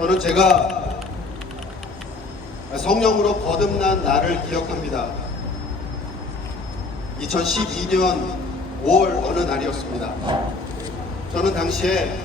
저는 제가 성령으로 거듭난 날을 기억합니다. 2012년 5월 어느 날이었습니다. 저는 당시에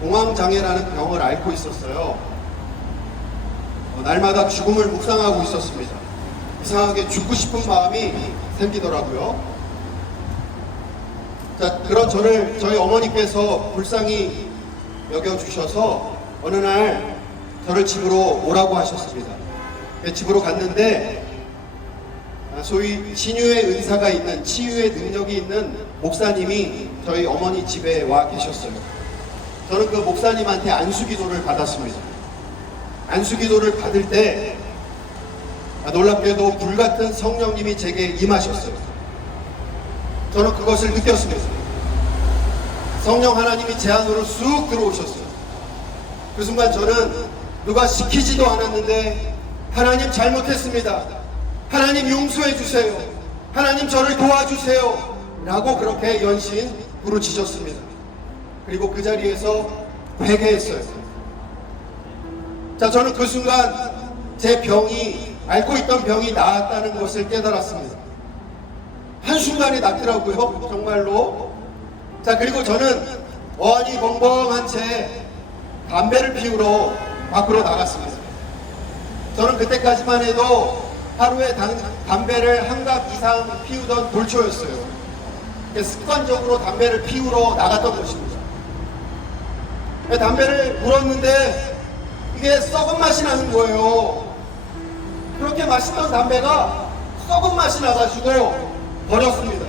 공황장애라는 병을 앓고 있었어요. 날마다 죽음을 묵상하고 있었습니다. 이상하게 죽고 싶은 마음이 생기더라고요. 자, 그런 저희 어머니께서 불쌍히 여겨주셔서 어느 날 저를 집으로 오라고 하셨습니다. 집으로 갔는데 소위 신유의 은사가 있는, 치유의 능력이 있는 목사님이 저희 어머니 집에 와 계셨어요. 저는 그 목사님한테 안수기도를 받았습니다. 안수기도를 받을 때 놀랍게도 불같은 성령님이 제게 임하셨어요. 저는 그것을 느꼈습니다. 성령 하나님이 제 안으로 쑥 들어오셨어요. 그 순간 저는 누가 시키지도 않았는데 하나님 잘못했습니다, 하나님 용서해 주세요, 하나님 저를 도와주세요 라고 그렇게 연신 부르짖었습니다. 그리고 그 자리에서 회개했어요. 자, 저는 그 순간 제 병이, 앓고 있던 병이 나았다는 것을 깨달았습니다. 한순간에 낫더라고요, 정말로. 자, 그리고 저는 어안이 벙벙한 채 담배를 피우러 밖으로 나갔습니다. 저는 그때까지만 해도 하루에 담배를 한 갑 이상 피우던 돌초였어요. 습관적으로 담배를 피우러 나갔던 것입니다. 담배를 물었는데 이게 썩은 맛이 나는 거예요. 그렇게 맛있던 담배가 썩은 맛이 나가지고 버렸습니다.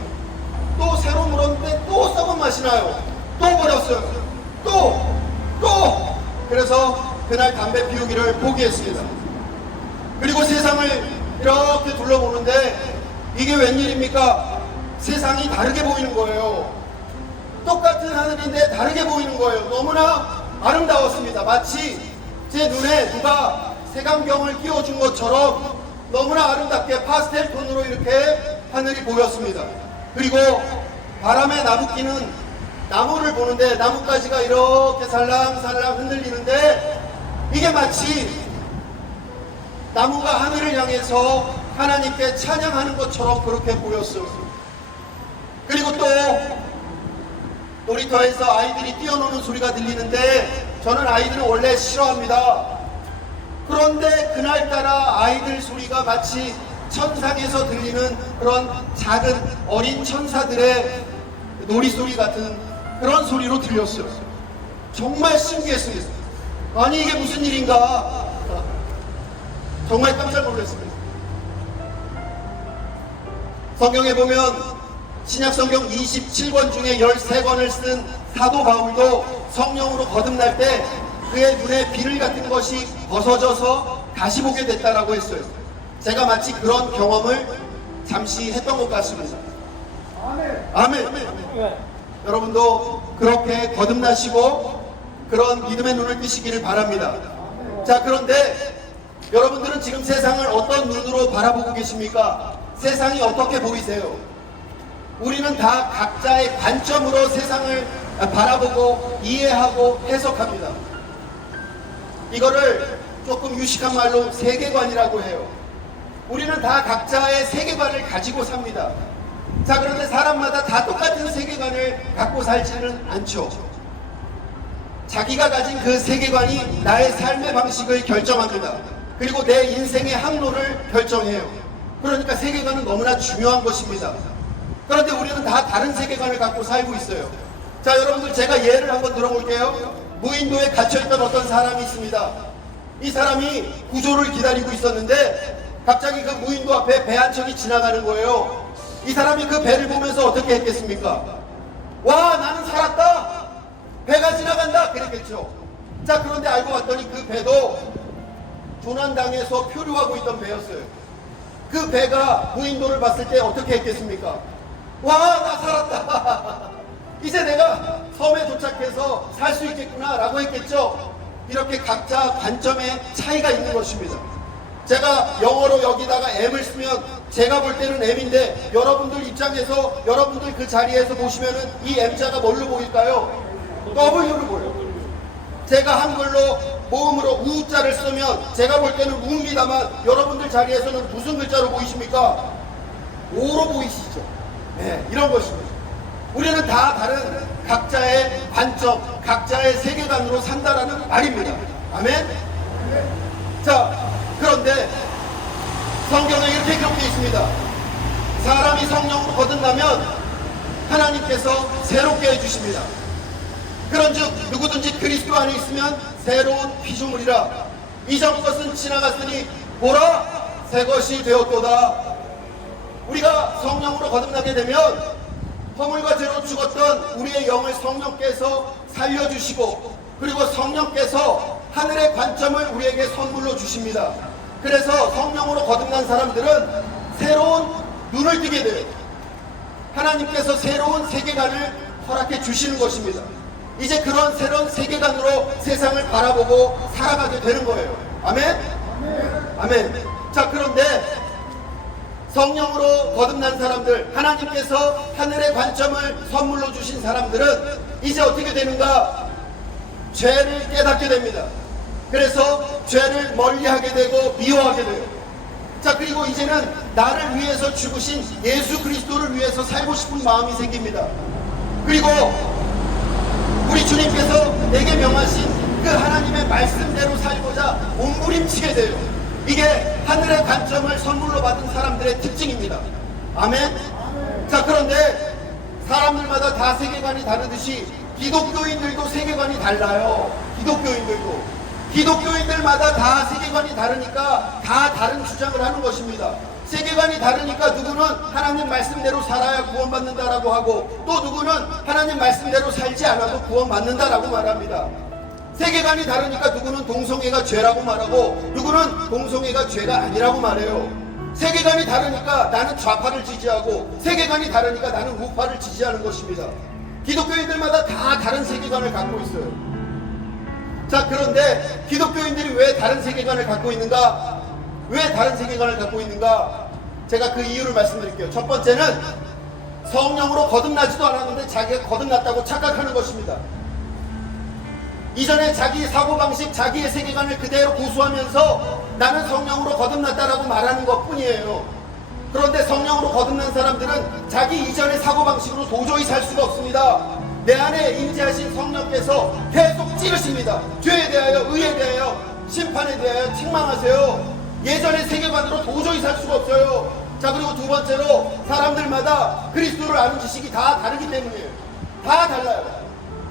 또 새로 물었는데 또 썩은 맛이 나요. 또 버렸어요. 또! 그래서 그날 담배 피우기를 포기했습니다. 그리고 세상을 이렇게 둘러보는데 이게 웬일입니까? 세상이 다르게 보이는 거예요. 똑같은 하늘인데 다르게 보이는 거예요. 너무나 아름다웠습니다. 마치 제 눈에 누가 색안경을 끼워준 것처럼 너무나 아름답게 파스텔 톤으로 이렇게 하늘이 보였습니다. 그리고 바람에 나부끼는 나무를 보는데 나뭇가지가 이렇게 살랑살랑 흔들리는데 이게 마치 나무가 하늘을 향해서 하나님께 찬양하는 것처럼 그렇게 보였어요. 그리고 또 놀이터에서 아이들이 뛰어노는 소리가 들리는데 저는 아이들은 원래 싫어합니다. 그런데 그날따라 아이들 소리가 마치 천상에서 들리는 그런 작은 어린 천사들의 놀이소리 같은 그런 소리로 들렸어요. 정말 신기했습니다. 아니 이게 무슨 일인가, 정말 깜짝 놀랐습니다. 성경에 보면 신약성경 27권 중에 13권을 쓴 사도 바울도 성령으로 거듭날 때 그의 눈에 비늘 같은 것이 벗어져서 다시 보게 됐다라고 했어요. 제가 마치 그런 경험을 잠시 했던 것 같습니다. 아멘. 여러분도 그렇게 거듭나시고 그런 믿음의 눈을 뜨시기를 바랍니다. 자, 그런데 여러분들은 지금 세상을 어떤 눈으로 바라보고 계십니까? 세상이 어떻게 보이세요? 우리는 다 각자의 관점으로 세상을 바라보고 이해하고 해석합니다. 이거를 조금 유식한 말로 세계관이라고 해요. 우리는 다 각자의 세계관을 가지고 삽니다. 자, 그런데 사람마다 다 똑같은 세계관을 갖고 살지는 않죠. 자기가 가진 그 세계관이 나의 삶의 방식을 결정합니다. 그리고 내 인생의 항로를 결정해요. 그러니까 세계관은 너무나 중요한 것입니다. 그런데 우리는 다 다른 세계관을 갖고 살고 있어요. 자, 여러분들 제가 예를 한번 들어볼게요. 무인도에 갇혀있던 어떤 사람이 있습니다. 이 사람이 구조를 기다리고 있었는데 갑자기 그 무인도 앞에 배 한 척이 지나가는 거예요. 이 사람이 그 배를 보면서 어떻게 했겠습니까? 와, 나는 살았다, 배가 지나간다 그랬겠죠. 자, 그런데 알고 봤더니 그 배도 조난당해서 표류하고 있던 배였어요. 그 배가 무인도를 봤을 때 어떻게 했겠습니까? 와, 나 살았다 이제 내가 섬에 도착해서 살 수 있겠구나 라고 했겠죠. 이렇게 각자 관점의 차이가 있는 것입니다. 제가 영어로 여기다가 M을 쓰면 제가 볼 때는 M인데 여러분들 입장에서 여러분들 그 자리에서 보시면은 이 M자가 뭘로 보일까요? W로 보여요. 제가 한글로 모음으로 우자를 쓰면 제가 볼 때는 우입니다만 여러분들 자리에서는 무슨 글자로 보이십니까? 오로 보이시죠? 네, 이런 것입니다. 우리는 다 다른 각자의 관점, 각자의 세계관으로 산다라는 말입니다. 아멘? 자, 그런데 성경에 이렇게 기록되어 있습니다. 사람이 성령으로 거듭나면 하나님께서 새롭게 해주십니다. 그런즉 누구든지 그리스도 안에 있으면 새로운 피조물이라. 이전 것은 지나갔으니 보라 새 것이 되었도다. 우리가 성령으로 거듭나게 되면 허물과 죄로 죽었던 우리의 영을 성령께서 살려주시고, 그리고 성령께서 하늘의 관점을 우리에게 선물로 주십니다. 그래서 성령으로 거듭난 사람들은 새로운 눈을 뜨게 돼요. 하나님께서 새로운 세계관을 허락해 주시는 것입니다. 이제 그런 새로운 세계관으로 세상을 바라보고 살아가게 되는 거예요. 아멘? 아멘. 자, 그런데 성령으로 거듭난 사람들, 하나님께서 하늘의 관점을 선물로 주신 사람들은 이제 어떻게 되는가? 죄를 깨닫게 됩니다. 그래서 죄를 멀리하게 되고 미워하게 돼요. 자, 그리고 이제는 나를 위해서 죽으신 예수 그리스도를 위해서 살고 싶은 마음이 생깁니다. 그리고 우리 주님께서 내게 명하신 그 하나님의 말씀대로 살고자 몸부림치게 돼요. 이게 하늘의 관점을 선물로 받은 사람들의 특징입니다. 아멘? 자, 그런데 사람들마다 다 세계관이 다르듯이 기독교인들도 세계관이 달라요. 기독교인들마다 다 세계관이 다르니까 다 다른 주장을 하는 것입니다. 세계관이 다르니까 누구는 하나님 말씀대로 살아야 구원받는다라고 하고, 또 누구는 하나님 말씀대로 살지 않아도 구원받는다라고 말합니다. 세계관이 다르니까 누구는 동성애가 죄라고 말하고, 누구는 동성애가 죄가 아니라고 말해요. 세계관이 다르니까 나는 좌파를 지지하고, 세계관이 다르니까 나는 우파를 지지하는 것입니다. 기독교인들마다 다 다른 세계관을 갖고 있어요. 자, 그런데 기독교인들이 왜 다른 세계관을 갖고 있는가? 왜 다른 세계관을 갖고 있는가? 제가 그 이유를 말씀드릴게요. 첫 번째는 성령으로 거듭나지도 않았는데 자기가 거듭났다고 착각하는 것입니다. 이전에 자기의 사고방식, 자기의 세계관을 그대로 고수하면서 나는 성령으로 거듭났다라고 말하는 것 뿐이에요. 그런데 성령으로 거듭난 사람들은 자기 이전의 사고방식으로 도저히 살 수가 없습니다. 내 안에 임재하신 성령께서 계속 찌르십니다. 죄에 대하여, 의에 대하여, 심판에 대하여 책망하세요. 예전의 세계관으로 도저히 살 수가 없어요. 자, 그리고 두 번째로 사람들마다 그리스도를 아는 지식이 다 다르기 때문이에요. 다 달라요.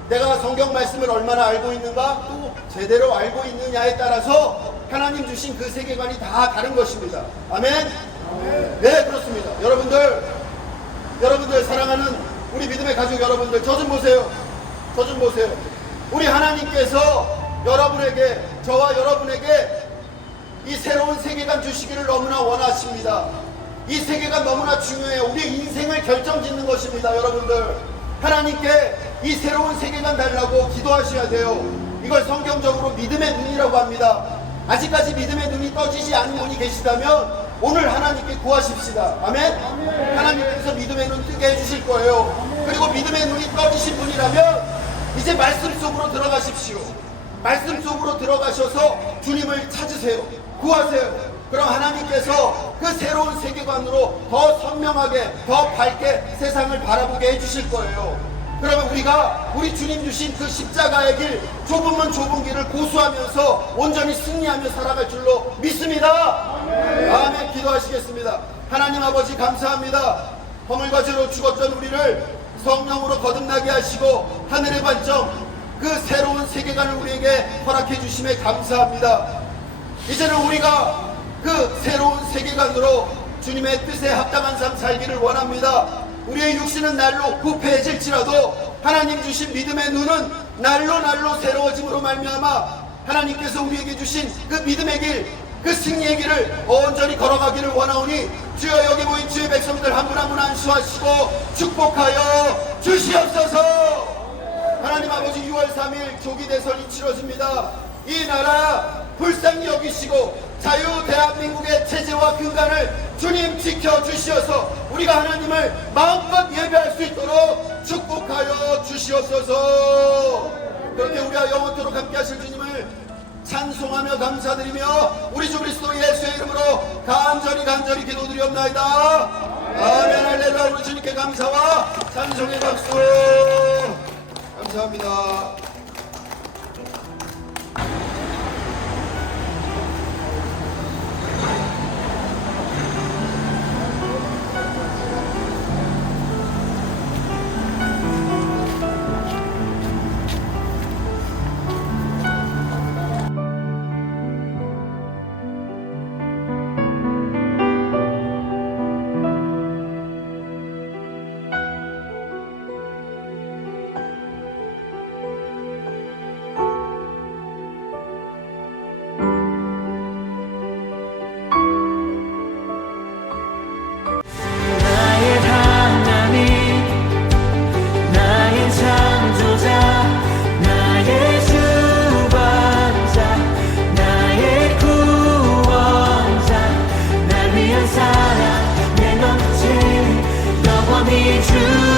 내가 성경 말씀을 얼마나 알고 있는가, 또 제대로 알고 있느냐에 따라서 하나님 주신 그 세계관이 다 다른 것입니다. 아멘? 네, 그렇습니다. 여러분들 사랑하는 우리 믿음의 가족 여러분들, 저 좀 보세요. 우리 하나님께서 여러분에게, 저와 여러분에게 이 새로운 세계관 주시기를 너무나 원하십니다. 이 세계관 너무나 중요해요. 우리의 인생을 결정짓는 것입니다. 여러분들, 하나님께 이 새로운 세계관 달라고 기도하셔야 돼요. 이걸 성경적으로 믿음의 눈이라고 합니다. 아직까지 믿음의 눈이 떠지지 않은 분이 계시다면 오늘 하나님께 구하십시다. 아멘? 하나님께서 믿음의 눈 뜨게 해주실 거예요. 그리고 믿음의 눈이 떠지신 분이라면 이제 말씀 속으로 들어가십시오. 말씀 속으로 들어가셔서 주님을 찾으세요. 구하세요. 그럼 하나님께서 그 새로운 세계관으로 더 선명하게, 더 밝게 세상을 바라보게 해주실 거예요. 그러면 우리가 우리 주님 주신 그 십자가의 길, 좁으면 좁은 길을 고수하면서 온전히 승리하며 살아갈 줄로 믿습니다. 아멘. 기도하시겠습니다. 하나님 아버지, 감사합니다. 허물과 죄로 죽었던 우리를 성령으로 거듭나게 하시고 하늘의 관점, 그 새로운 세계관을 우리에게 허락해 주심에 감사합니다. 이제는 우리가 그 새로운 세계관으로 주님의 뜻에 합당한 삶 살기를 원합니다. 우리의 육신은 날로 부패해질지라도 하나님 주신 믿음의 눈은 날로 새로워짐으로 말미암아 하나님께서 우리에게 주신 그 믿음의 길, 그 승리의 길을 온전히 걸어가기를 원하오니 주여, 여기 모인 주의 백성들 한 분 한 분 안수하시고 축복하여 주시옵소서. 하나님 아버지, 6월 3일 조기 대선이 치러집니다. 이 나라 불쌍히 여기시고 자유 대한민국의 체제와 근간을 주님 지켜주시어서 우리가 하나님을 마음껏 예배할 수 있도록 축복하여 주시옵소서. 그렇게 우리와 영원토록 함께 하실 주님을 찬송하며 감사드리며 우리 주 그리스도 예수의 이름으로 간절히 기도드리옵나이다. 아멘. 할렐루야. 우리 주님께 감사와 찬송의 박수. 감사합니다. true.